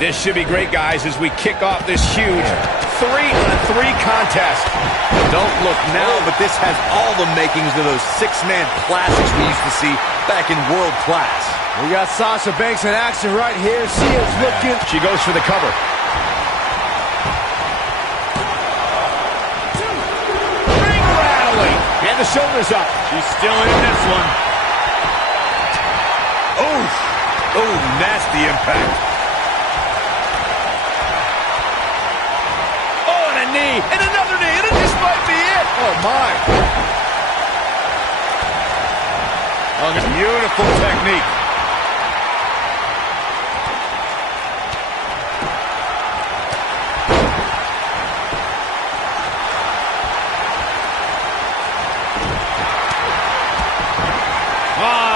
This should be great, guys, as we kick off this huge 3-on-3 contest. Don't look now, but this has all the makings of those six-man classics we used to see back in world class. We got Sasha Banks in action right here. She is looking. She goes for the cover. Ring rattling. And the shoulders up. She's still in this one. Oh, nasty impact. Knee, and another knee, and this might be it. Oh, my. Oh, beautiful technique.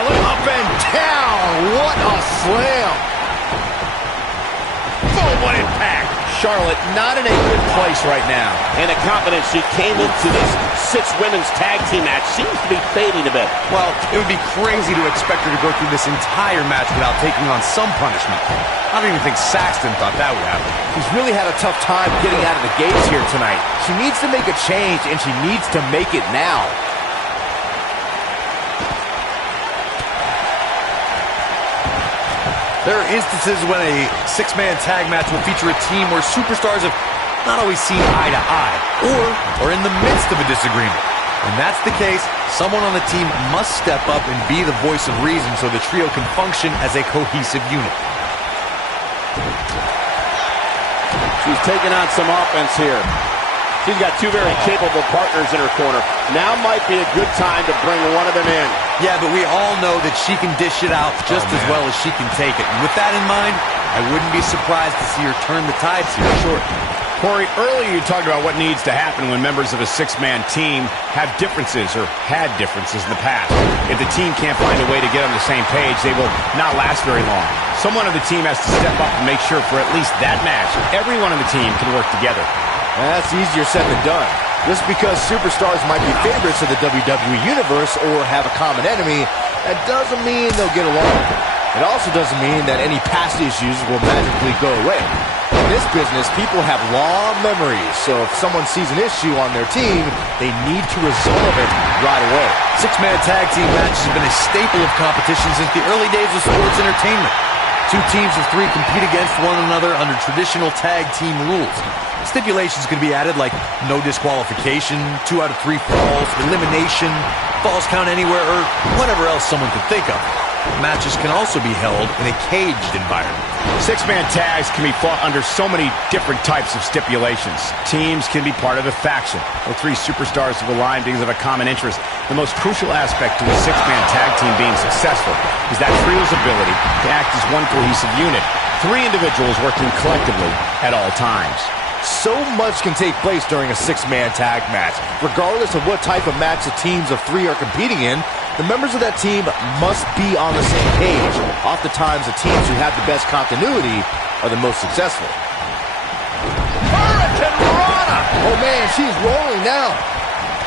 Look up and down. What a slam. Boom, what impact. Charlotte not in a good place right now. And the confidence she came into this 6 women's tag team match seems to be fading a bit. Well, it would be crazy to expect her to go through this entire match without taking on some punishment. I don't even think Saxton thought that would happen. She's really had a tough time getting out of the gates here tonight. She needs to make a change, and she needs to make it now. There are instances when a 6-man tag match will feature a team where superstars have not always seen eye to eye, or are in the midst of a disagreement. When that's the case, someone on the team must step up and be the voice of reason so the trio can function as a cohesive unit. She's taking on some offense here. She's got 2 very capable partners in her corner. Now might be a good time to bring one of them in. Yeah, but we all know that she can dish it out just as well as she can take it. And with that in mind, I wouldn't be surprised to see her turn the tides here shortly. Corey, earlier you talked about what needs to happen when members of a 6-man team have differences or had differences in the past. If the team can't find a way to get on the same page, they will not last very long. Someone on the team has to step up and make sure for at least that match, everyone on the team can work together. That's easier said than done. Just because superstars might be favorites of the WWE Universe or have a common enemy, that doesn't mean they'll get along. It also doesn't mean that any past issues will magically go away. In this business, people have long memories, so if someone sees an issue on their team, they need to resolve it right away. 6-man tag team matches have been a staple of competition since the early days of sports entertainment. 2 teams of 3 compete against one another under traditional tag team rules. Stipulations can be added like no disqualification, 2 out of 3 falls, elimination, falls count anywhere, or whatever else someone could think of. Matches can also be held in a caged environment. 6-man tags can be fought under so many different types of stipulations. Teams can be part of a faction, or 3 superstars have aligned because of a common interest. The most crucial aspect to a 6-man tag team being successful is that trio's ability to act as one cohesive unit. 3 individuals working collectively at all times. So much can take place during a 6-man tag match. Regardless of what type of match the teams of 3 are competing in, the members of that team must be on the same page. Oftentimes, the teams who have the best continuity are the most successful. Hurricane Rana! Oh man, she's rolling now.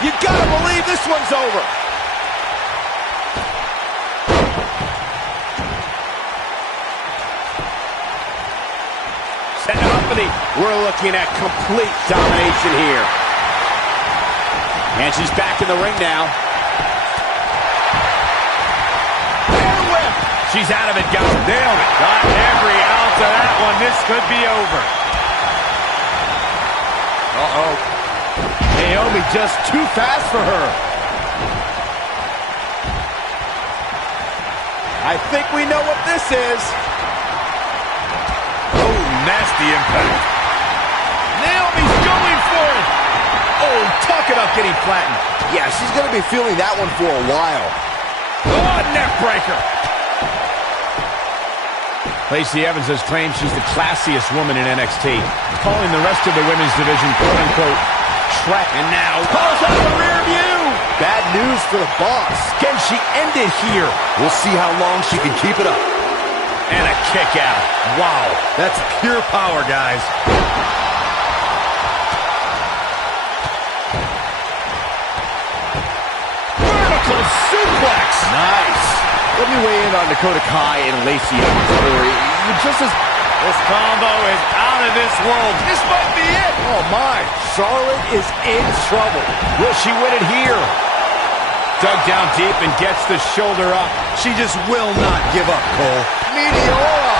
You gotta believe this one's over. We're looking at complete domination here. And she's back in the ring now. Whip. She's out of it, guys. Nailed it. Got every ounce of that one. This could be over. Uh-oh. Naomi just too fast for her. I think we know what this is. Oh, nasty impact. Naomi's going for it. Oh, talk about getting flattened. Yeah, she's going to be feeling that one for a while. Oh, neck breaker. Lacey Evans has claimed she's the classiest woman in NXT, calling the rest of the women's division quote-unquote trash. And now calls out the rear view. Bad news for the boss. Can she end it here? We'll see how long she can keep it up. And a kick out. Wow, that's pure power, guys. Vertical suplex. Nice. Let me weigh in on Dakota Kai and Lacey Evans' story. Just as This combo is out of this world. This might be it. Oh, my. Charlotte is in trouble. Will she win it here? Dug down deep and gets the shoulder up. She just will not give up, Cole. Meteora.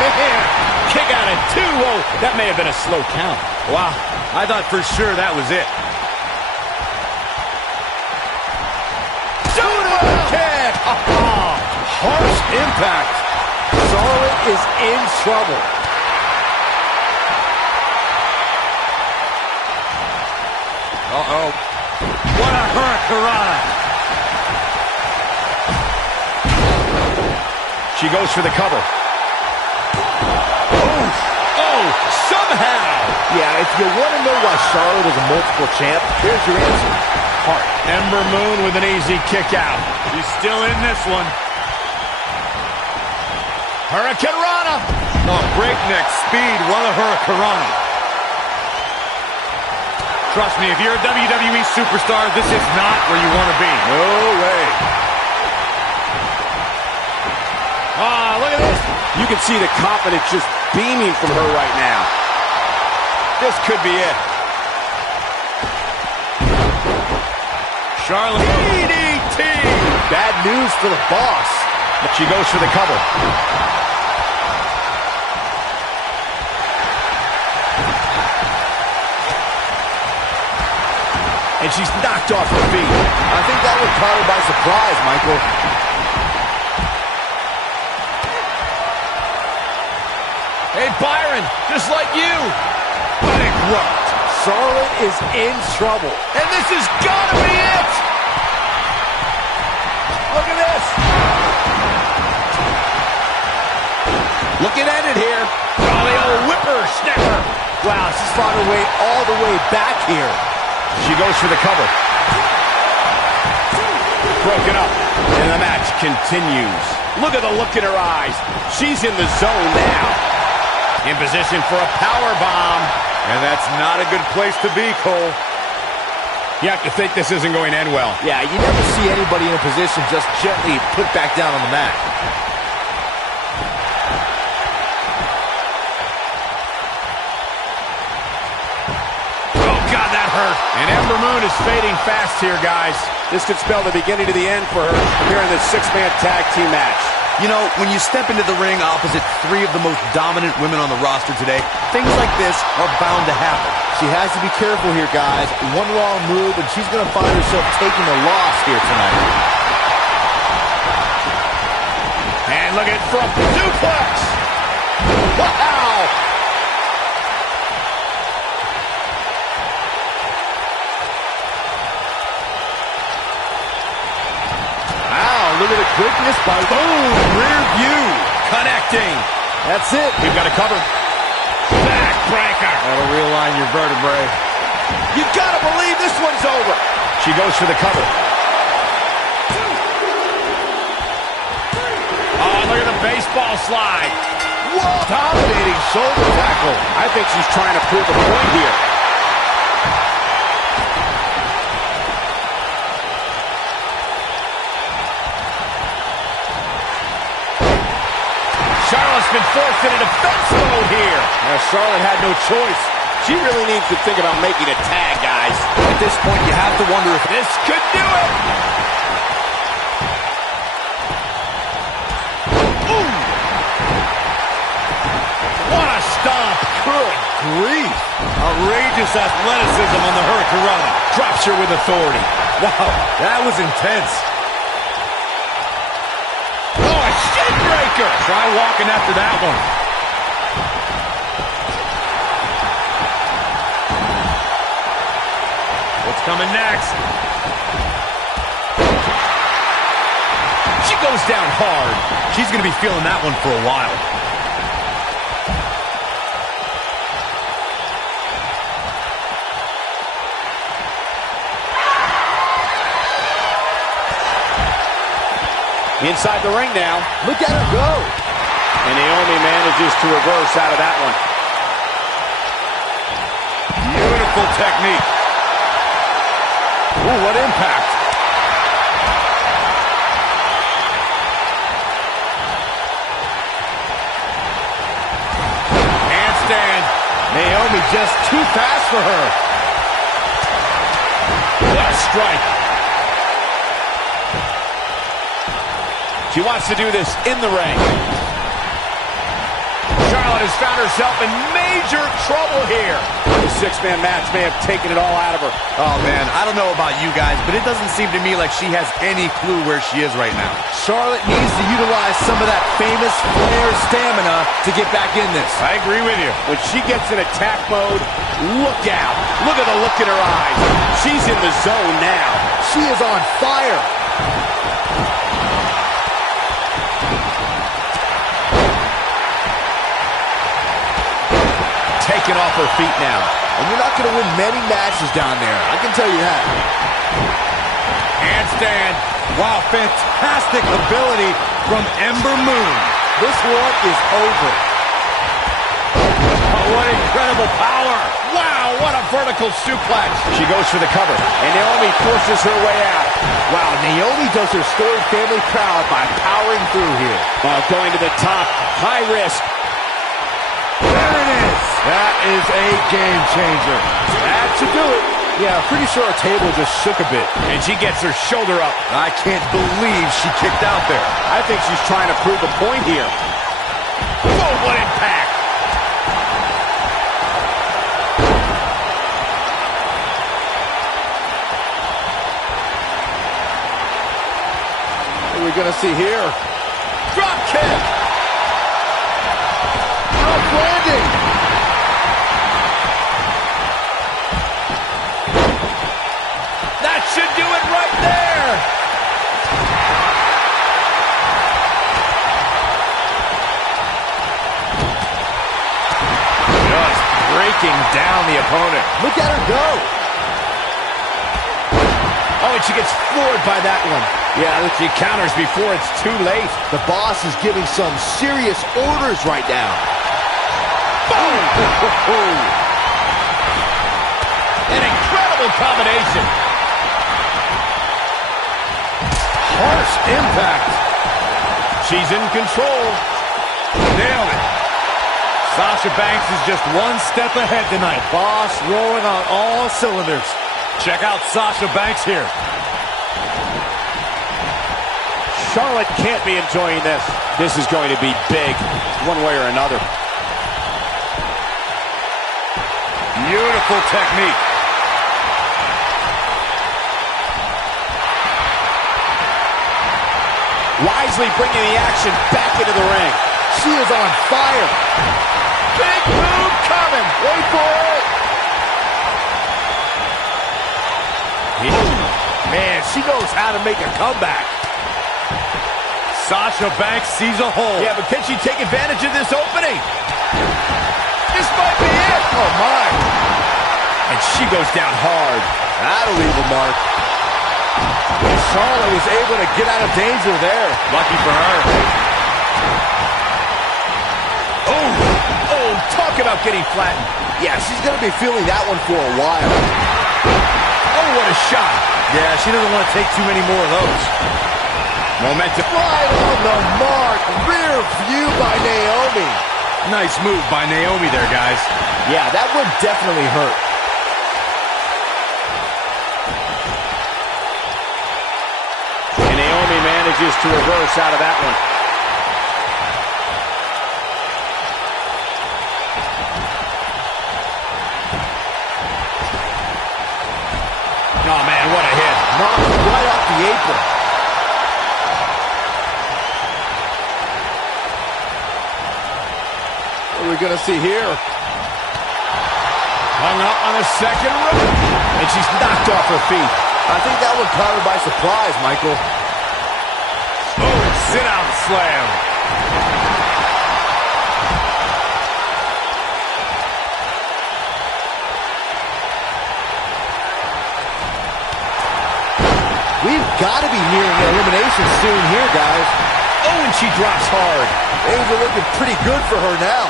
Man, kick out at 2. Oh, that may have been a slow count. Wow, I thought for sure that was it. Kick. Harsh impact. Charlotte is in trouble. Uh-oh. What a hurricanrana. She goes for the cover. Oh, somehow. Yeah, if you want to know why Charlotte is a multiple champ, here's your answer. Heart. Ember Moon with an easy kick out. He's still in this one. Hurricanrana. Oh, breakneck speed. What a hurricanrana. Trust me, if you're a WWE superstar, this is not where you want to be. No way. Look at this. You can see the confidence just beaming from her right now. This could be it. Charlotte. DDT. Bad news for the boss. She goes for the cover. And she's knocked off her feet. I think that would caught her by surprise, Michael. Hey, Byron, just like you. Bankrupt. Charlotte is in trouble. And this has got to be it. Look at this. Looking at it here. Oh, the old whipper-snapper. Wow, she's fought her way all the way back here. She goes for the cover. Broken up. And the match continues. Look at the look in her eyes. She's in the zone now. In position for a power bomb. And that's not a good place to be, Cole. You have to think this isn't going to end well. Yeah, you never see anybody in a position just gently put back down on the mat. Oh, God, that hurt. And Ember Moon is fading fast here, guys. This could spell the beginning to the end for her here in this 6-man tag team match. You know, when you step into the ring opposite 3 of the most dominant women on the roster today, things like this are bound to happen. She has to be careful here, guys. One wrong move, and she's going to find herself taking a loss here tonight. And look at front suplex. Wow. Look at the quickness by Boom. Rear view. Connecting. That's it. We've got a cover. Backbreaker. That'll realign your vertebrae. You gotta believe this one's over. She goes for the cover. Oh, look at the baseball slide. Whoa, dominating shoulder tackle. I think she's trying to prove a point here. Charlotte's been forced into defense mode here. Charlotte had no choice. She really needs to think about making a tag, guys. At this point, you have to wonder if This could do it. Ooh. What a stomp. good grief. Outrageous athleticism on the hurricanrana. Drops her with authority. Wow, that was intense. Oh, a shin breaker. Try walking after that one. What's coming next? She goes down hard. She's going to be feeling that one for a while. Inside the ring now. Look at her go. And Naomi manages to reverse out of that one. Beautiful technique. Ooh, what impact. just too fast for her. What a strike. She wants to do this in the ring. Charlotte has found herself in major trouble here. The six-man match may have taken it all out of her. Oh, man, I don't know about you guys, but it doesn't seem to me like she has any clue where she is right now. Charlotte needs to utilize some of that famous Flair stamina to get back in this. I agree with you. When she gets in attack mode, look out. Look at the look in her eyes. She's in the zone now. She is on fire. Taken off her feet now. And you're not going to win many matches down there. I can tell you that. Handstand. Wow, fantastic ability from Ember Moon. This one is over. Oh, what incredible power. Wow, what a vertical suplex. She goes for the cover. And Naomi forces her way out. Wow, Naomi does her storied family proud by powering through here. Going to the top. High risk. There it is. That is a game changer. That should do it. Yeah, I'm pretty sure our table just shook a bit. And she gets her shoulder up. I can't believe she kicked out there. I think she's trying to prove a point here. Whoa, what impact. What are we going to see here? Drop kick. Landing. That should do it right there. Just breaking down the opponent. Look at her go. Oh, and she gets floored by that one. Yeah, she counters before it's too late. The boss is giving some serious orders right now. An incredible combination. Harsh impact. She's in control. Nailed it. Sasha Banks is just one step ahead tonight. Boss rolling on all cylinders. Check out Sasha Banks here. Charlotte can't be enjoying this. This is going to be big, one way or another. Beautiful technique. Wisely bringing the action back into the ring. She is on fire. Big move coming. Wait for it. Man, she knows how to make a comeback. Sasha Banks sees a hole. Yeah, but can she take advantage of this opening? This might be it. Oh, my. And she goes down hard. That'll leave a mark. Charlotte was able to get out of danger there. Lucky for her. Oh, talk about getting flattened. Yeah, she's going to be feeling that one for a while. Oh, what a shot. Yeah, she doesn't want to take too many more of those. Momentum. Right on the mark. Rear view by Naomi. Nice move by Naomi there, guys. Yeah, that would definitely hurt. And Naomi manages to reverse out of that one. Oh, man, what a hit. Knocked right off the apron. What are we going to see here? Hung up on a second rope. And she's knocked off her feet. I think that one caught her by surprise, Michael. Oh, sit-out slam. We've got to be nearing elimination soon here, guys. Oh, and she drops hard. Things are looking pretty good for her now.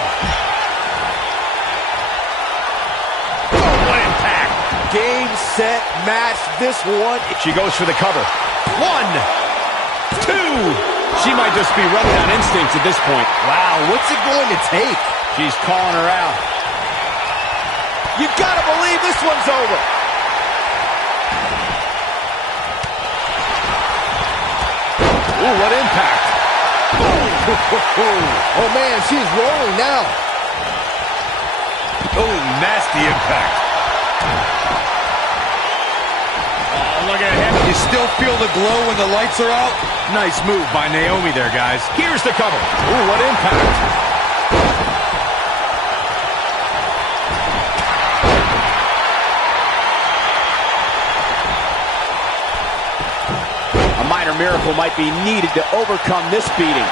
Oh, what impact. Game, set, match. This one. She goes for the cover. 1, 2. She might just be running on instinct at this point. Wow, what's it going to take? She's calling her out. You gotta believe this one's over. Ooh, what impact. Oh, man, she's rolling now. Oh, nasty impact. Oh, look at him. You still feel the glow when the lights are out? Nice move by Naomi there, guys. Here's the cover. Ooh, what impact. A minor miracle might be needed to overcome this beating.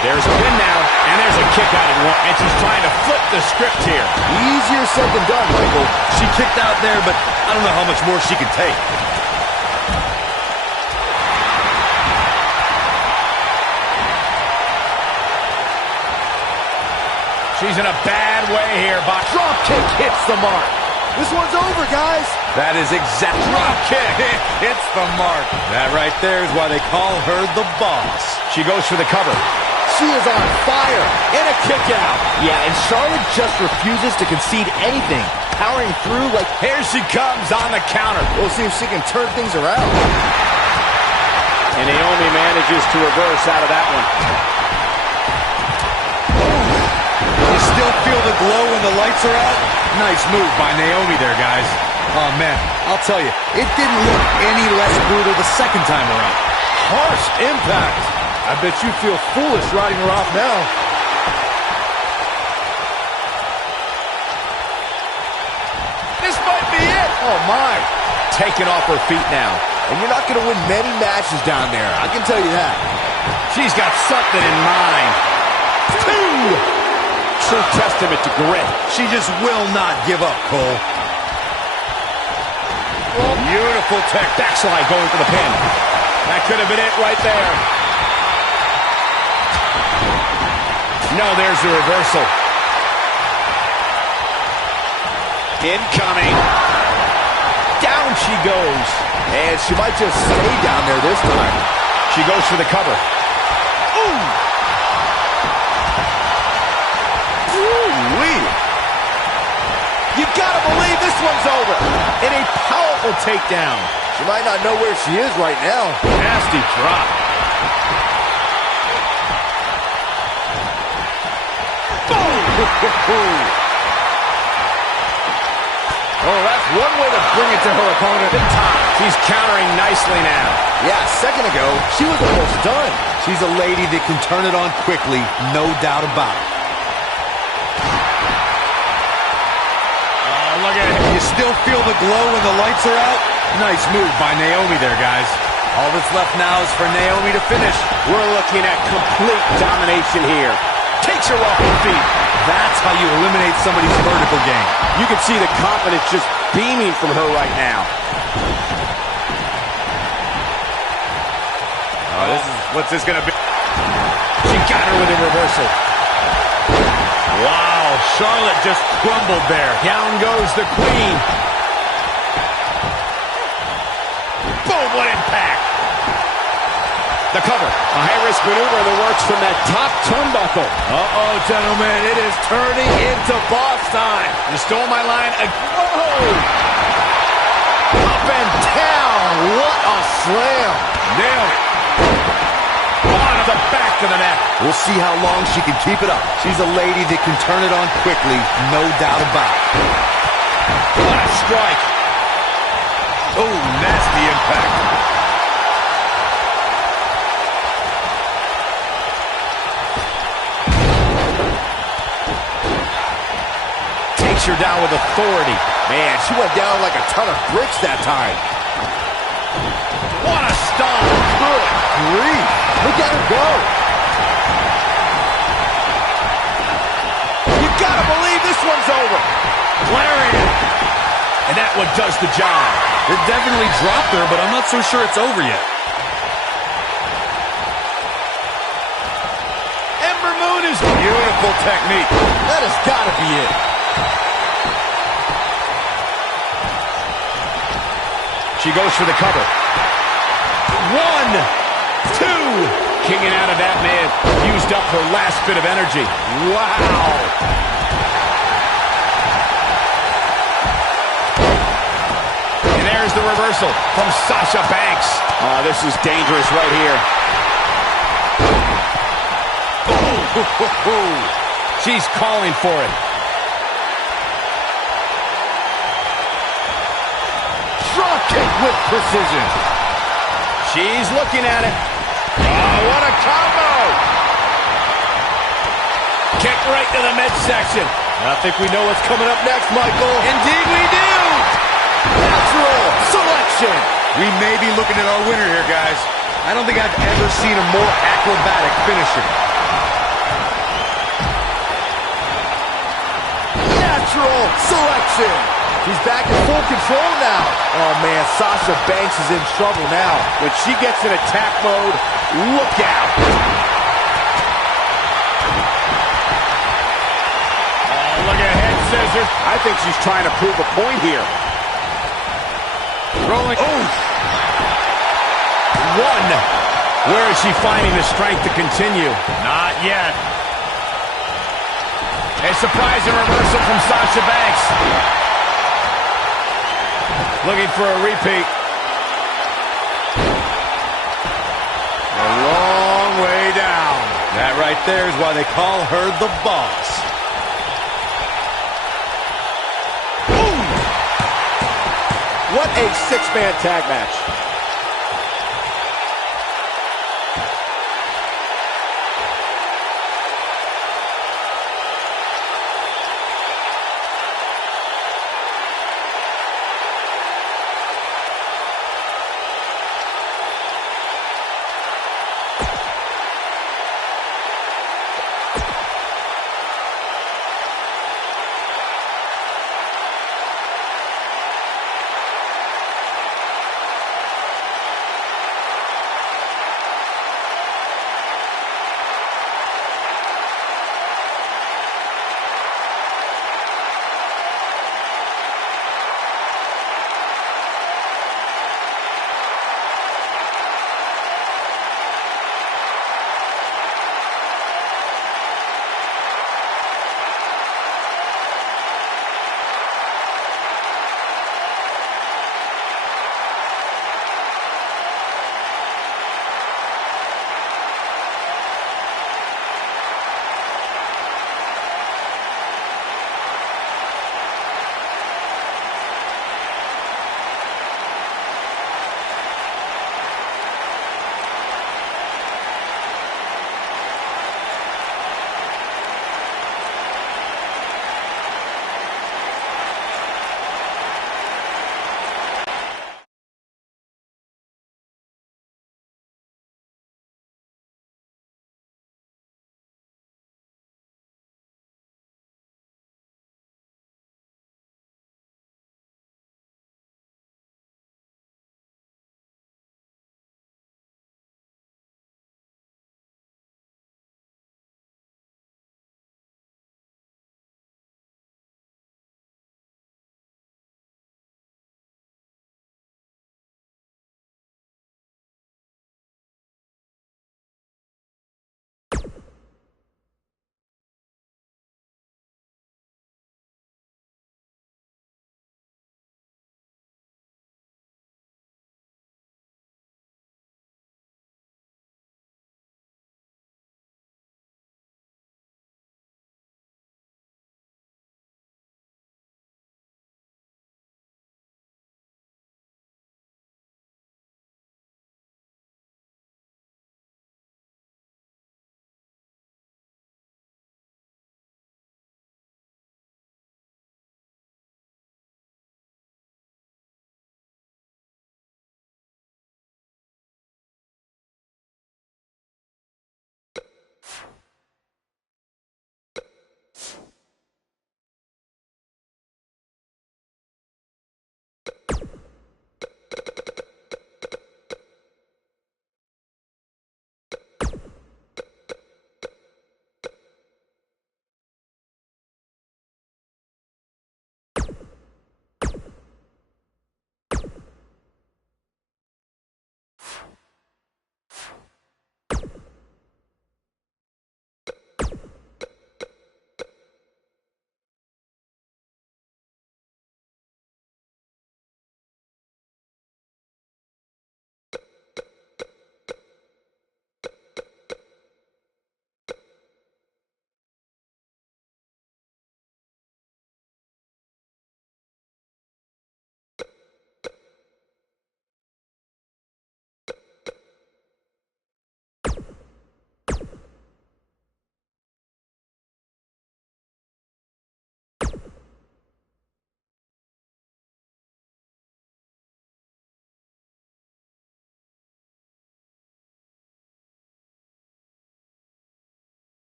There's a pin now, and there's a kick out at one. And she's trying to flip the script here. Easier said than done, Michael. She kicked out there, but I don't know how much more she can take. She's in a bad way here, Bob. Drop kick hits the mark. This one's over, guys. That is exactly drop kick. Hits the mark. That right there is why they call her the boss. She goes for the cover. She is on fire. And a kick out. Yeah, and Charlotte just refuses to concede anything. Powering through like... Here she comes on the counter. We'll see if she can turn things around. And Naomi manages to reverse out of that one. You still feel the glow when the lights are out? Nice move by Naomi there, guys. Oh, man, I'll tell you, it didn't look any less brutal the second time around. Harsh impact. I bet you feel foolish riding her off now. This might be it. Oh, my. Taken off her feet now. And you're not going to win many matches down there. I can tell you that. She's got something in mind. Two. True testament to grit. She just will not give up, Cole. Beautiful tech. Backslide going for the pin. That could have been it right there. No, there's the reversal. Incoming. Down she goes. And she might just stay down there this time. She goes for the cover. Ooh! Ooh-wee. You gotta believe this one's over. And a powerful takedown. She might not know where she is right now. Nasty drop. Boom! Oh, that's one way to bring it to her opponent. She's countering nicely now. Yeah, a second ago, she was almost done. She's a lady that can turn it on quickly, no doubt about it. Look at it. You still feel the glow when the lights are out? Nice move by Naomi there, guys. All that's left now is for Naomi to finish. We're looking at complete domination here. Takes her off her feet. That's how you eliminate somebody's vertical game. You can see the confidence just beaming from her right now. What's this gonna be? She got her with a reversal. Wow, Charlotte just crumbled there. Down goes the queen. Boom, what impact. The cover. A high-risk maneuver that works from that top turnbuckle. Uh-oh, gentlemen, it is turning into boss time. You stole my line. Whoa! Up and down. What a slam. Nailed it. On to the back of the neck. We'll see how long she can keep it up. She's a lady that can turn it on quickly, no doubt about it. What a strike. Oh, nasty impact. Takes her down with authority. Man, she went down like a ton of bricks that time. What a stomp. Good grief. Look at her go. You gotta believe this one's over. Lariat. And that one does the job. It definitely dropped her, but I'm not so sure it's over yet. Ember Moon is Beautiful technique. That has got to be it. She goes for the cover. 1, 2. Kicking out of that, man. Used up her last bit of energy. Wow. There's the reversal from Sasha Banks. Oh, this is dangerous right here. She's calling for it. Drop kick with precision. She's looking at it. Oh, what a combo! Kick right to the midsection. I think we know what's coming up next, Michael. Indeed we do! Natural selection. We may be looking at our winner here, guys. I don't think I've ever seen a more acrobatic finisher. Natural selection. She's back in full control now. Oh, man, Sasha Banks is in trouble now. When she gets in attack mode, look out. Oh, look at head scissors. I think she's trying to prove a point here. Rolling. Oh! One. Where is she finding the strength to continue? Not yet. A surprising reversal from Sasha Banks. Looking for a repeat. A long way down. That right there is why they call her the boss. Boom! What a six-man tag match.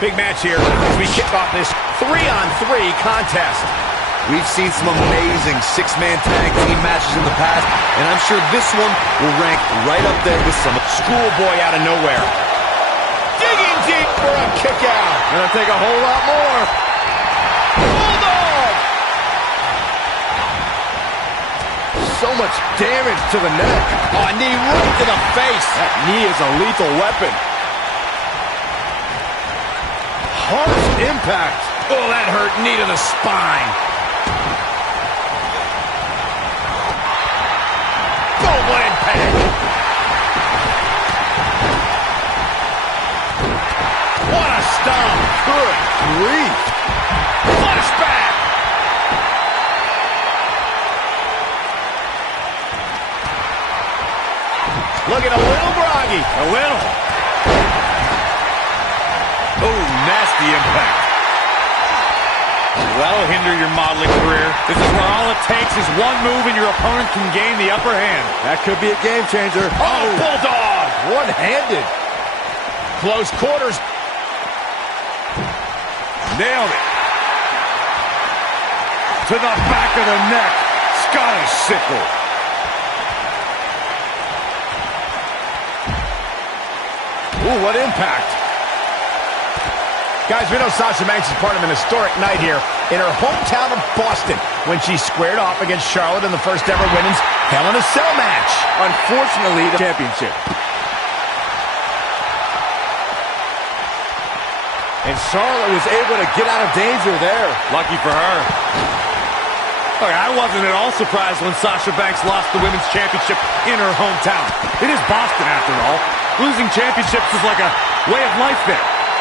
Big match here as we kick off this 3-on-3 contest. We've seen some amazing six-man tag team matches in the past, and I'm sure this one will rank right up there with some. Schoolboy out of nowhere. Digging deep for a kick out. Gonna take a whole lot more. Bulldog! So much damage to the neck. Oh, a knee right to the face. That knee is a lethal weapon. Harsh impact. Oh, that hurt. Knee to the spine. Global impact. What a stomp. Good grief. Flashback. Looking a little groggy. A little. Oh, nasty impact. That'll hinder your modeling career. This is where all it takes is one move and your opponent can gain the upper hand. That could be a game changer. Oh, Bulldog. One-handed. Close quarters. Nailed it. To the back of the neck. Scottish sickle. Ooh, what impact. Guys, we know Sasha Banks is part of an historic night here in her hometown of Boston when she squared off against Charlotte in the first ever women's Hell in a Cell match. Unfortunately, the championship. And Charlotte was able to get out of danger there. Lucky for her. Look, I wasn't at all surprised when Sasha Banks lost the Women's Championship in her hometown. It is Boston, after all. Losing championships is like a way of life there.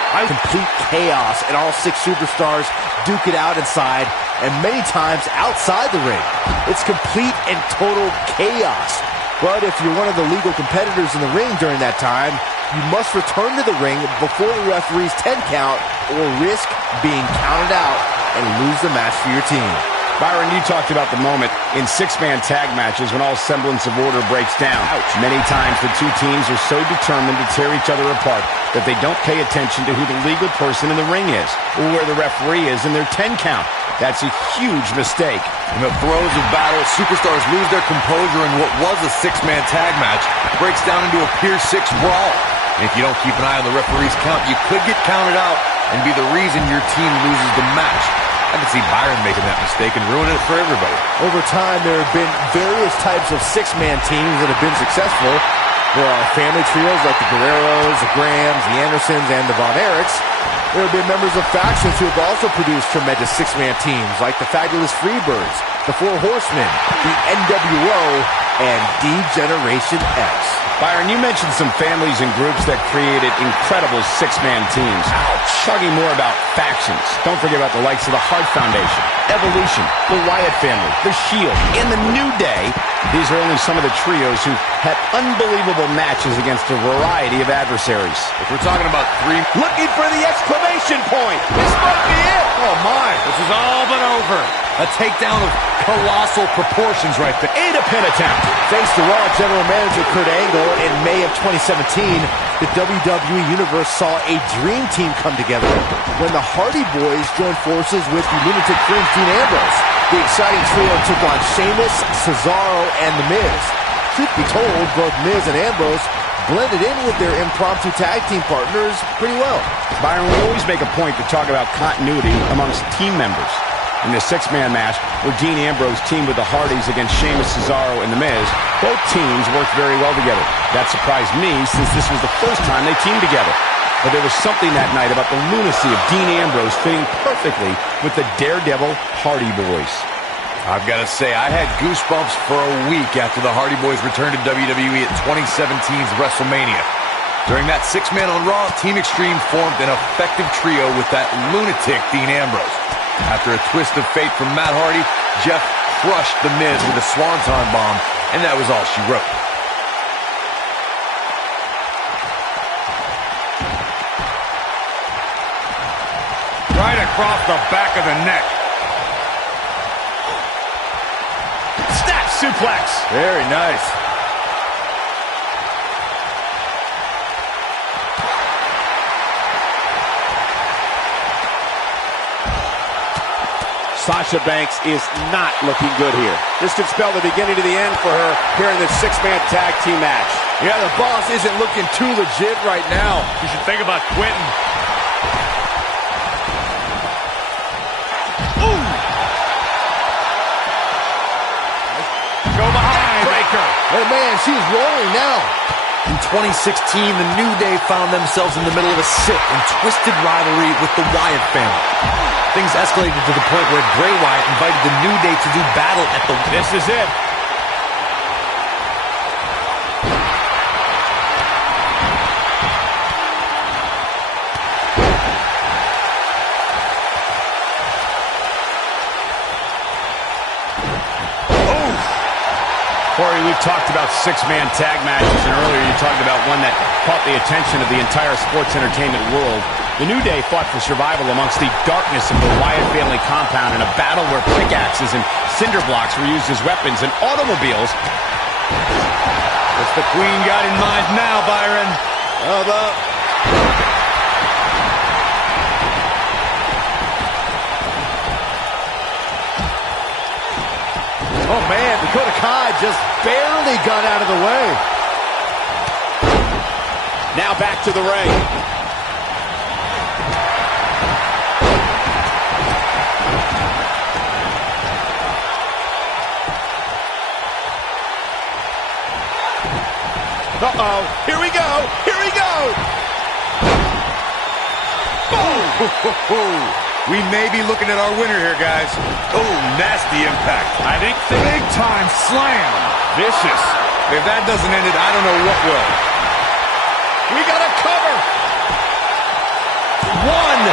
Complete chaos, and all six superstars duke it out inside and many times outside the ring. It's complete and total chaos. But if you're one of the legal competitors in the ring during that time, you must return to the ring before the referee's 10 count or risk being counted out and lose the match for your team. Byron, you talked about the moment in six-man tag matches when all semblance of order breaks down. Ouch. Many times the two teams are so determined to tear each other apart that they don't pay attention to who the legal person in the ring is or where the referee is in their 10 count. That's a huge mistake. In the throes of battle, superstars lose their composure in what was a six-man tag match. It breaks down into a Pier 6 brawl. And if you don't keep an eye on the referee's count, you could get counted out and be the reason your team loses the match. I can see Byron making that mistake and ruining it for everybody. Over time, there have been various types of six-man teams that have been successful. There are family trios like the Guerreros, the Grahams, the Andersons, and the Von Erichs. There have been members of factions who have also produced tremendous six-man teams like the Fabulous Freebirds, the Four Horsemen, the NWO, and D-Generation X. Byron, you mentioned some families and groups that created incredible six-man teams. Talking more about factions, don't forget about the likes of the Hart Foundation, Evolution, the Wyatt family, the Shield, and the New Day. These are only some of the trios who had unbelievable matches against a variety of adversaries. If we're talking about three... Looking for the exclamation point. This might be it. Oh, my. This is all but over. A takedown of colossal proportions right there. And a pin attempt. Thanks to Raw General Manager Kurt Angle, in May of 2017, the WWE Universe saw a dream team come together when the Hardy Boys joined forces with the Lunatic Fringe Dean Ambrose. The exciting trio took on Sheamus, Cesaro, and The Miz. Truth be told, both Miz and Ambrose blended in with their impromptu tag team partners pretty well. Byron, we always make a point to talk about continuity amongst team members. In the six-man match, where Dean Ambrose teamed with the Hardys against Sheamus, Cesaro, and The Miz, both teams worked very well together. That surprised me, since this was the first time they teamed together. But there was something that night about the lunacy of Dean Ambrose fitting perfectly with the Daredevil Hardy Boys. I've got to say, I had goosebumps for a week after the Hardy Boys returned to WWE at 2017's WrestleMania. During that six-man on Raw, Team Extreme formed an effective trio with that lunatic Dean Ambrose. After a twist of fate from Matt Hardy, Jeff crushed The Miz with a Swanton bomb, and that was all she wrote. Right across the back of the neck. Snap suplex. Very nice. Sasha Banks is not looking good here. This could spell the beginning to the end for her here in this six-man tag team match. Yeah, the boss isn't looking too legit right now. You should think about quitting. Ooh! Go behind. Breaker. Oh, man, she's rolling now. In 2016, the New Day found themselves in the middle of a sick and twisted rivalry with the Wyatt family. Things escalated to the point where Bray Wyatt invited the New Day to do battle at the... This is it. Corey, we've talked about six-man tag matches, and earlier you talked about one that caught the attention of the entire sports entertainment world. The New Day fought for survival amongst the darkness of the Wyatt family compound in a battle where pickaxes and cinder blocks were used as weapons and automobiles. What's the Queen got in mind now, Byron? How about... Oh, man, Dakota Kai just barely got out of the way. Now back to the ring. Uh-oh. Here we go. Here we go. Boom! We may be looking at our winner here, guys. Oh, nasty impact. I think big-time slam. Vicious. If that doesn't end it, I don't know what will. We got a cover. One.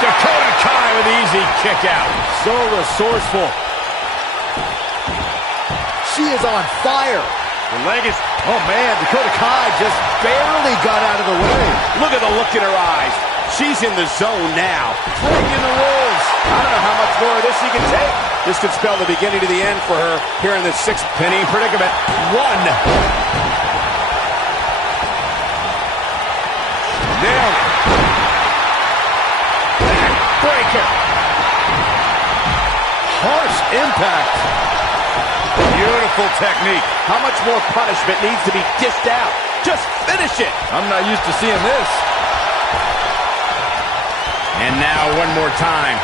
Dakota Kai with easy kick out. So resourceful. She is on fire. The leg is... Oh, man, Dakota Kai just barely got out of the way. Look at the look in her eyes. She's in the zone now. Breaking the rules. I don't know how much more of this she can take. This could spell the beginning to the end for her here in this six-penny predicament. One. Nailed it. Breaker. Harsh impact. Beautiful technique. How much more punishment needs to be dished out? Just finish it. I'm not used to seeing this. And now one more time.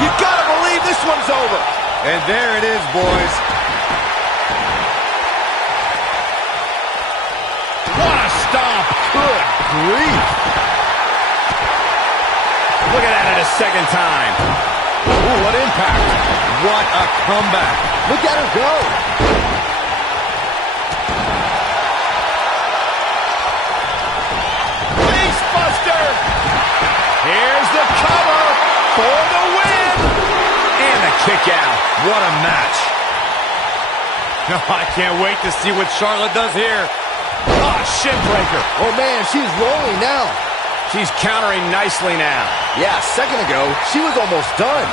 You gotta believe this one's over. And there it is, boys. What a stomp. Good grief. Look at that at a second time. Ooh, what impact. What a comeback. Look at her go. Facebuster. Here's the cover for the win. And the kick out. What a match. No, I can't wait to see what Charlotte does here. Ah, shin breaker. Oh, man, she's rolling now. She's countering nicely now. Yeah, a second ago, she was almost done.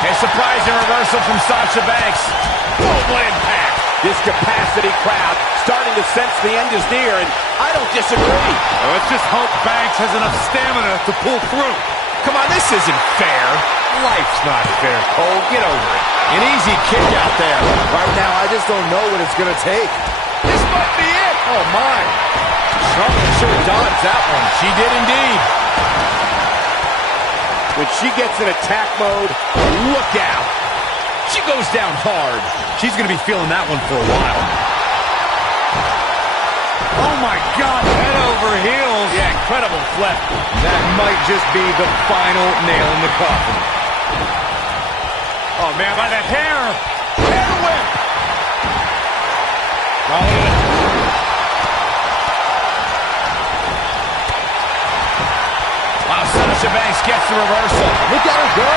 A surprising reversal from Sasha Banks. Boom, impact. This capacity crowd starting to sense the end is near, and I don't disagree. Well, let's just hope Banks has enough stamina to pull through. Come on, this isn't fair. Life's not fair, Cole. Get over it. An easy kick out there. Right now, I just don't know what it's going to take. This might be it. Oh, my. Charlotte sure dodged that one. She did indeed. When she gets in attack mode, Look out. She goes down hard. She's going to be feeling that one for a while. Oh, my God. Head over heels. Yeah, incredible flip. That might just be the final nail in the coffin. Oh, man, by the hair. Hair whip. Wow, Sasha Banks gets the reversal. Look at her go.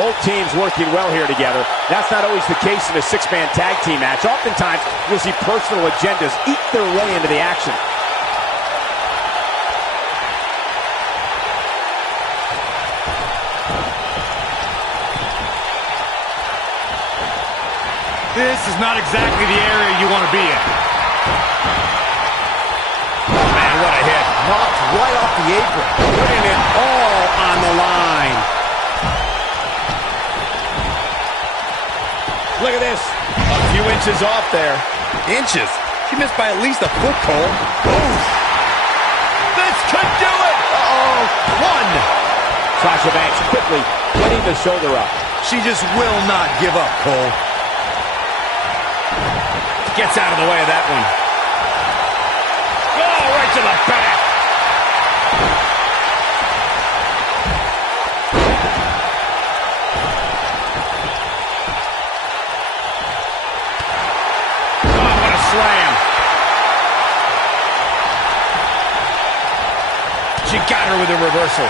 both teams working well here together. That's not always the case in a six-man tag team match. Oftentimes, you'll see personal agendas eat their way into the action. This is not exactly the area you want to be in. Man, what a hit. Knocked right off the apron. Putting it all on the line. Look at this. A few inches off there. Inches? She missed by at least a foot, Cole. Oof. This could do it. Uh-oh. One. Sasha Banks quickly getting the shoulder up. She just will not give up, Cole. Gets out of the way of that one. Oh, right to the back. Oh, what a slam. She got her with a reversal.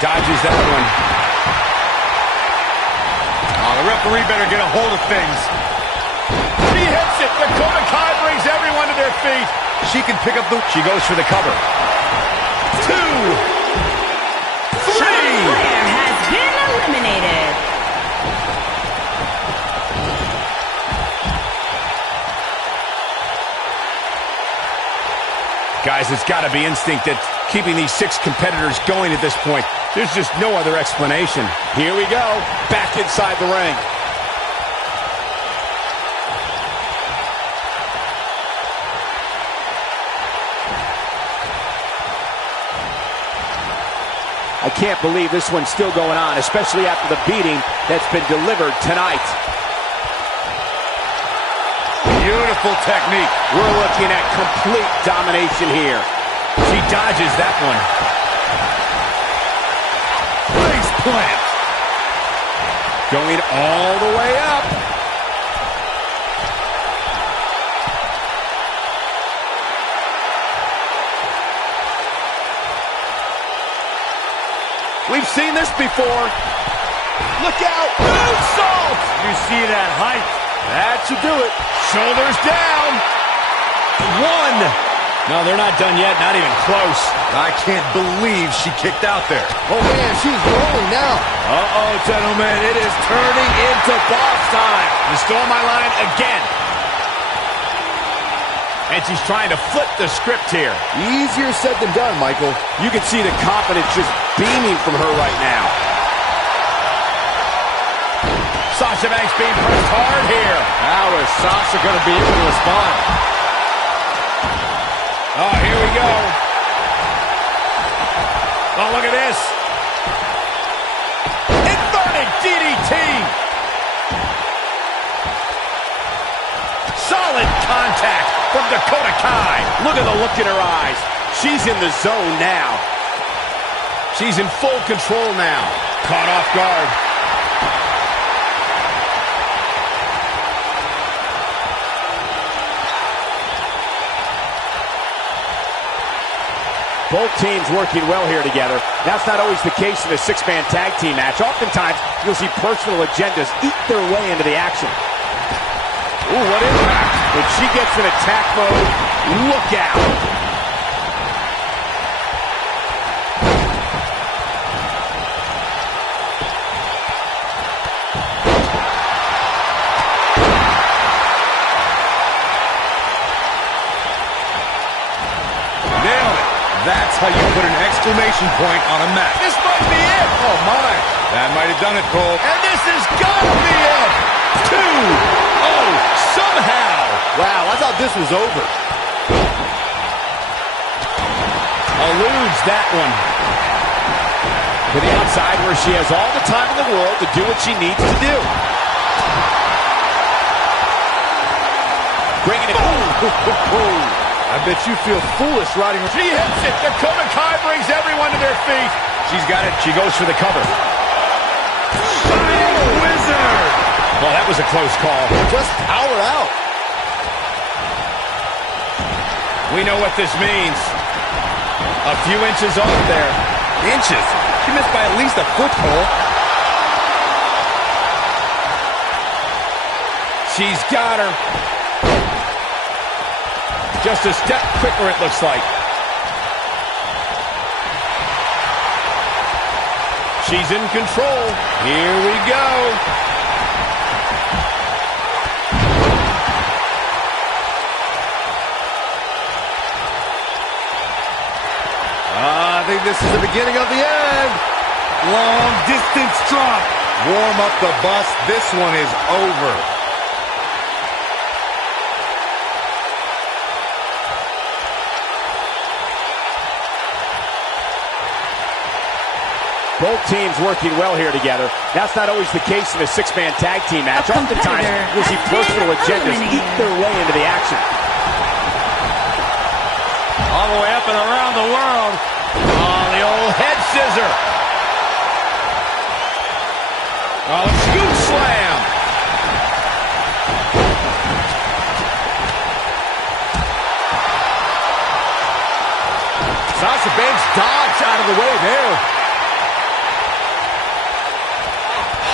Dodges that one. Oh, the referee better get a hold of things. She hits it. Dakota Kai brings everyone to their feet. She can pick up the... She goes for the cover. 2, 3. Player has been eliminated. Guys, it's got to be instinct that keeping these 6 competitors going at this point. There's just no other explanation. Here we go. Back inside the ring. I can't believe this one's still going on, especially after the beating that's been delivered tonight. Beautiful technique. We're looking at complete domination here. She dodges that one. Face plant. Going all the way up. We've seen this before. Look out. Moonsault. You see that height? That should do it. Shoulders down. 1. No, they're not done yet. Not even close. I can't believe she kicked out there. Oh, man, she's rolling now. Uh-oh, gentlemen. It is turning into boss time. You stole my line again. And she's trying to flip the script here. Easier said than done, Michael. You can see the confidence just beaming from her right now. Sasha Banks being pressed hard here. How is Sasha going to be able to respond? Oh, here we go. Oh, look at this. Inverted DDT. Solid contact from Dakota Kai. Look at the look in her eyes. She's in the zone now. She's in full control now. Caught off guard. Both teams working well here together. That's not always the case in a 6-man tag team match. Oftentimes, you'll see personal agendas eat their way into the action. Ooh, what impact. When she gets in attack mode, look out. That's how you put an exclamation point on a match. This might be it. Oh, my. That might have done it, Cole. And this is gonna be it. 2. Oh, somehow. Wow, I thought this was over. Eludes that one. To the outside where she has all the time in the world to do what she needs to do. Bringing it. Ooh. I bet you feel foolish riding her. She hits it. Dakota Kai brings everyone to their feet. She's got it. She goes for the cover. Shining Wizard. Well, that was a close call. Just power out. We know what this means. A few inches off there. Inches? She missed by at least a foot, Cole. She's got her. Just a step quicker, it looks like. She's in control. Here we go. I think this is the beginning of the end. Long distance drop. Warm up the bus. This one is over. Both teams working well here together. That's not always the case in a six-man tag team match. Oftentimes, you'll see personal agendas eat their way into the action. All the way up and around the world. Oh, the old head scissor. Oh, scoop slam. Sasha Banks dodged out of the way there.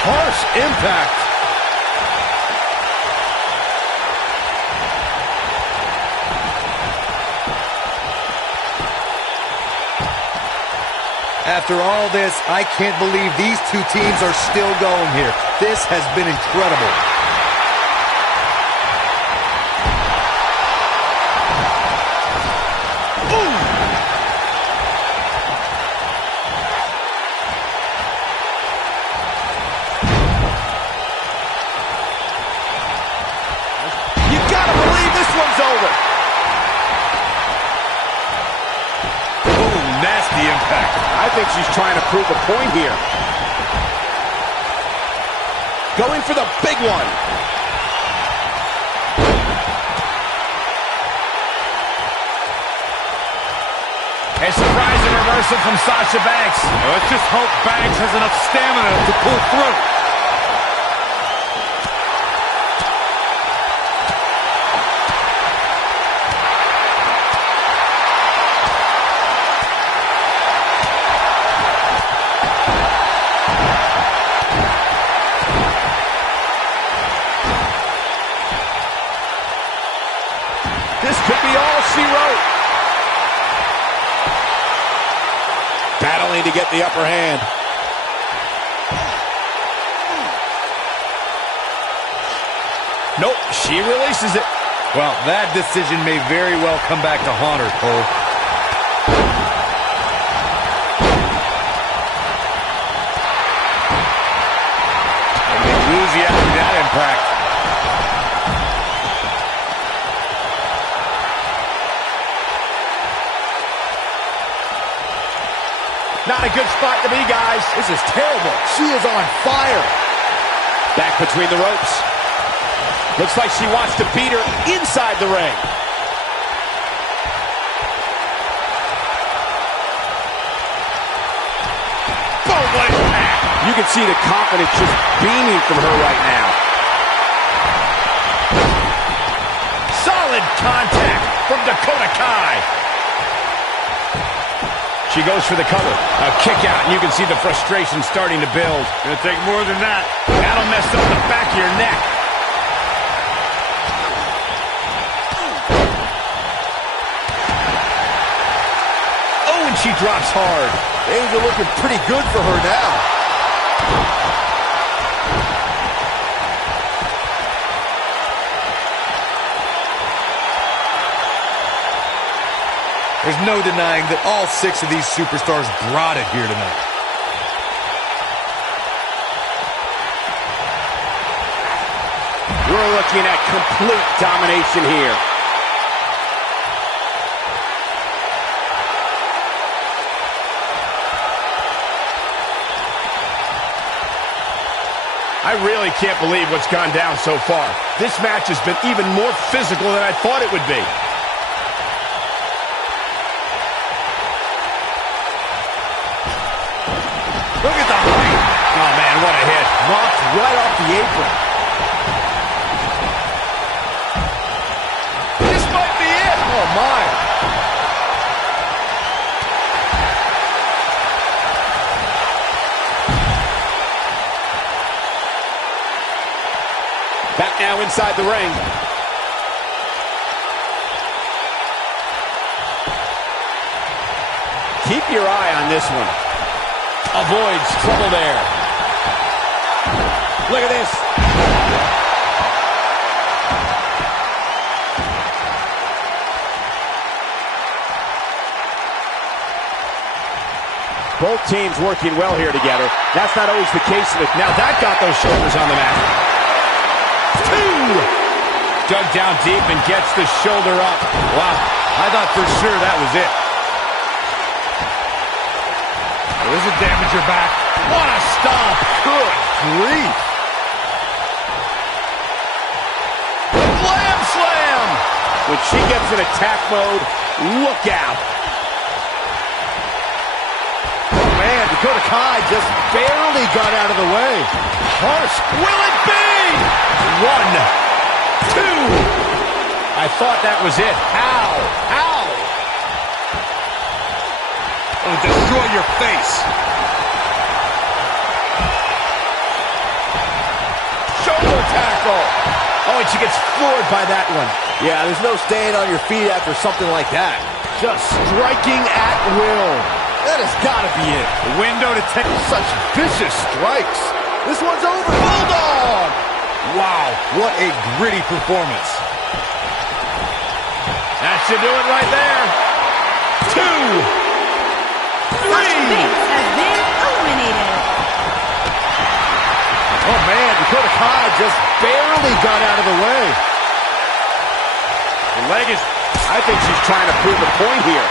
Harsh impact. After all this, I can't believe these two teams are still going here. This has been incredible. I think she's trying to prove a point here. Going for the big one. A surprising reversal from Sasha Banks. Let's just hope Banks has enough stamina to pull through. This could be all she wrote. Battling to get the upper hand. Nope, she releases it. Well, that decision may very well come back to haunt her, Cole. And they lose you after that impact. Not a good spot to be, guys. This is terrible. She is on fire. Back between the ropes. Looks like she wants to beat her inside the ring. Boom, what impact. You can see the confidence just beaming from her right now. Solid contact from Dakota Kai. She goes for the cover. A kick out, and you can see the frustration starting to build. Gonna take more than that. That'll mess up the back of your neck. Oh, and she drops hard. Things are looking pretty good for her now. There's no denying that all 6 of these superstars brought it here tonight. We're looking at complete domination here. I really can't believe what's gone down so far. This match has been even more physical than I thought it would be. Look at the height. Oh, man, what a hit. Knocked right off the apron. This might be it. Oh, my. Back now inside the ring. Keep your eye on this one. avoids trouble there. Look at this. Both teams working well here together. That's not always the case. Now that got those shoulders on the mat. 2! Dug down deep and gets the shoulder up. Wow, I thought for sure that was it. This will damage your back. What a stomp! Good grief! Slam slam! When she gets in attack mode, look out. Man, Dakota Kai just barely got out of the way. Harsh. Will it be? 1, 2. I thought that was it. How? How? It'll destroy your face. Shoulder tackle. Oh, and she gets floored by that one. Yeah, there's no staying on your feet after something like that. Just striking at will. That has got to be it. The window to take. Such vicious strikes. This one's over. Bulldog! Wow, what a gritty performance. That should do it right there. 2, 3. Sasha Banks has been eliminated. Oh, man, Dakota Kai just barely got out of the way. The leg is... I think she's trying to prove a point here.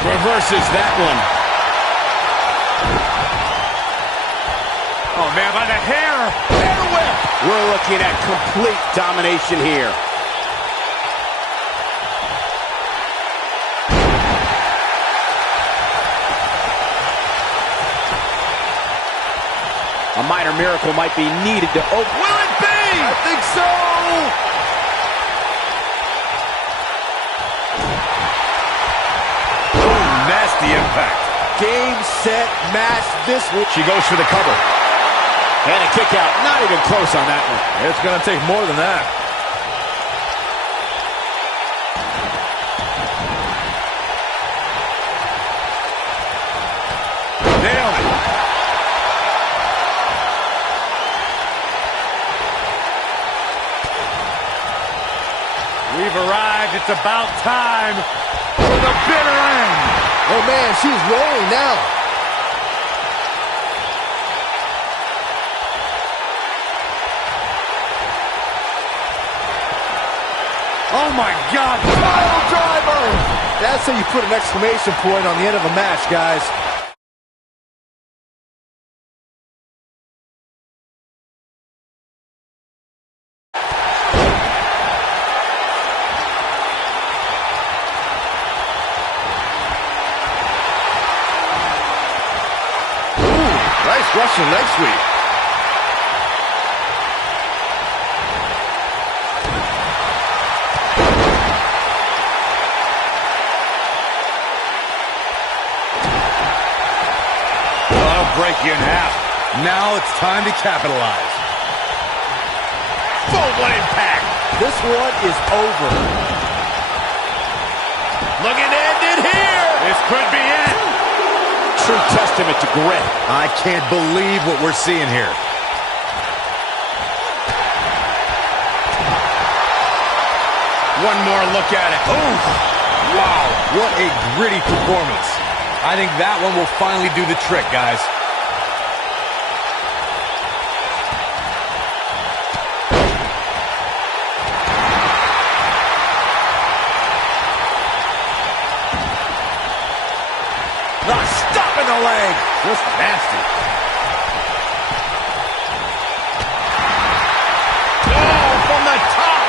Reverses that one. Oh, man, by the hair. Hair whip. We're looking at complete domination here. A minor miracle might be needed to open. Will it be? I think so. Nasty impact. Game, set, match. This one. She goes for the cover. And a kick out. Not even close on that one. It's going to take more than that. Nailed it. We've arrived. It's about time for the bitter end. Oh, man, she's rolling now. Oh, my God. Pile driver. That's how you put an exclamation point on the end of a match, guys. Nice Russian leg sweep. That'll break you in half. Now it's time to capitalize. Boom, what impact. This one is over. Looking to end it here. This could be it. True testament to grit. I can't believe what we're seeing here. One more look at it. Oof. Wow, what a gritty performance. I think that one will finally do the trick, guys. Not stopping the leg. Just nasty. Oh, from the top.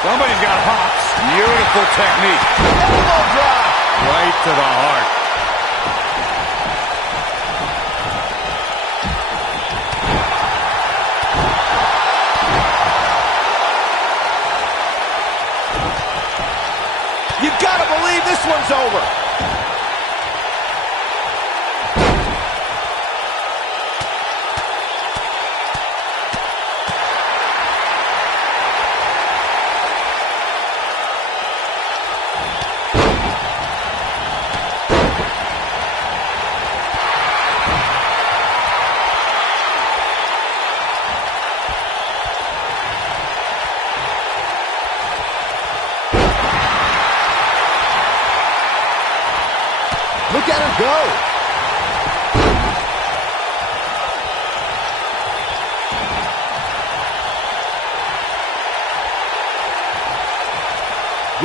Somebody's got hops. Beautiful technique. Elbow drop. Right to the heart. You gotta believe this one's over. Look at her go.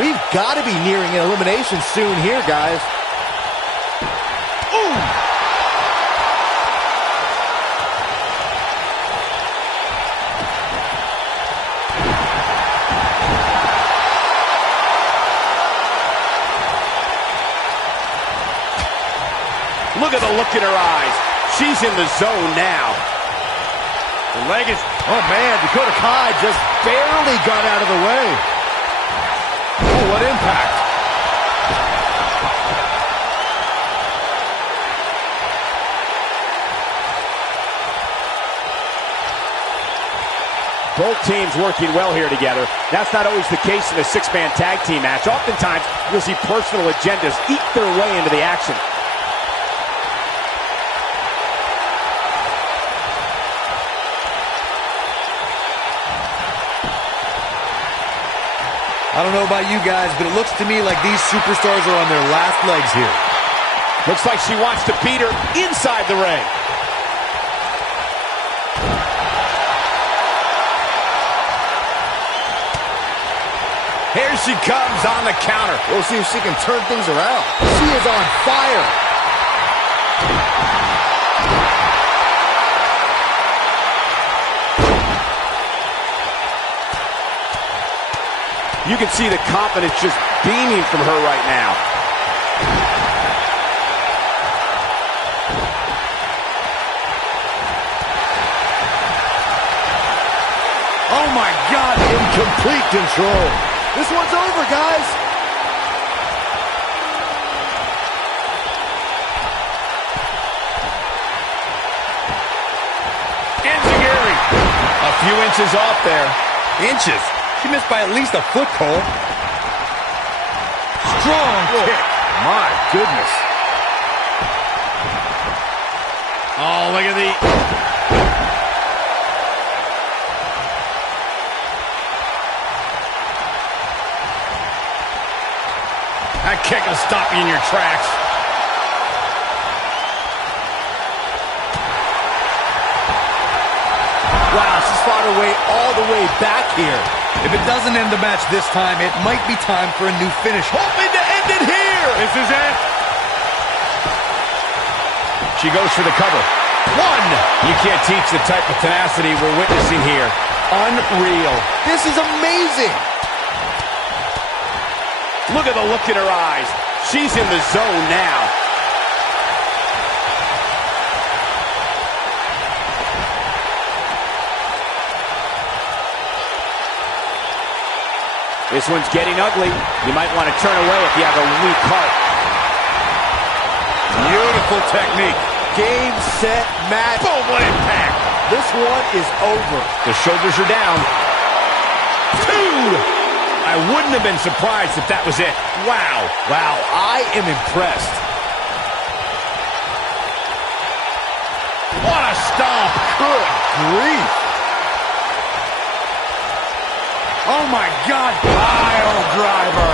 We've got to be nearing an elimination soon here, guys. Ooh! Look at the look in her eyes. She's in the zone now. The leg is... Oh, man, Dakota Kai just barely got out of the way. Oh, what impact. Both teams working well here together. That's not always the case in a six-man tag team match. Oftentimes, you'll see personal agendas eat their way into the action. I don't know about you guys, but it looks to me like these superstars are on their last legs here. Looks like she wants to beat her inside the ring. Here she comes on the counter. We'll see if she can turn things around. She is on fire. You can see the confidence just beaming from her right now. Oh my God, In complete control. This one's over, guys. Enziguri. A few inches off there. Inches? She missed by at least a foot, Cole. Strong kick. My goodness. Oh, look at the... That kick will stop you in your tracks. Wow, she's fought her way all the way back here. If it doesn't end the match this time, it might be time for a new finish. Hoping to end it here. This is it. She goes for the cover. One! You can't teach the type of tenacity we're witnessing here. Unreal. This is amazing. Look at the look in her eyes. She's in the zone now. This one's getting ugly. You might want to turn away if you have a weak heart. Beautiful technique. Game, set, match. Boom, what impact! This one is over. The shoulders are down. Two! I wouldn't have been surprised if that was it. Wow. Wow, I am impressed. What a stomp! Good grief. Oh my God, pile driver.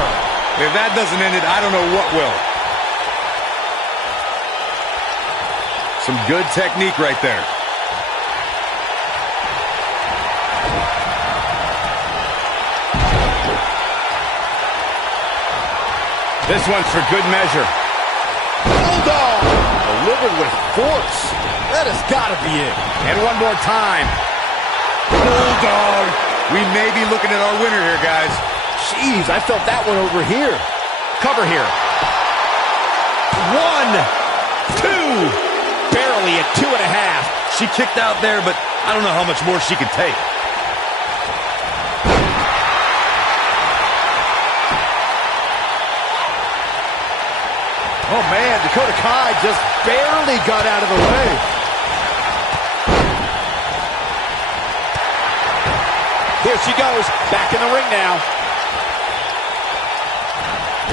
If that doesn't end it, I don't know what will. Some good technique right there. This one's for good measure. Bulldog delivered with force. That has got to be it. And one more time. Bulldog. We may be looking at our winner here, guys. Jeez, I felt that one over here. Cover here. One, two. Barely at 2.5. She kicked out there, but I don't know how much more she can take. Oh, man, Dakota Kai just barely got out of the way. Here she goes, back in the ring now.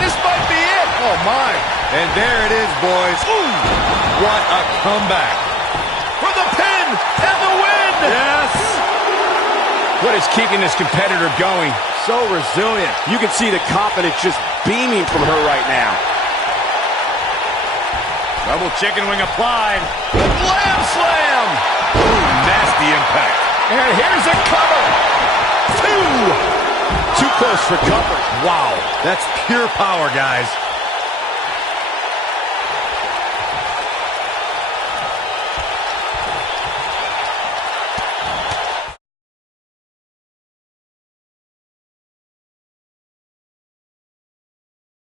This might be it. Oh, my. And there it is, boys. Ooh. What a comeback. For the pin and the win. Yes. What is keeping this competitor going? So resilient. You can see the confidence just beaming from her right now. Double chicken wing applied. Slam slam! Ooh, nasty impact. And here's a cover. Two. Too close for comfort. Wow, that's pure power, guys.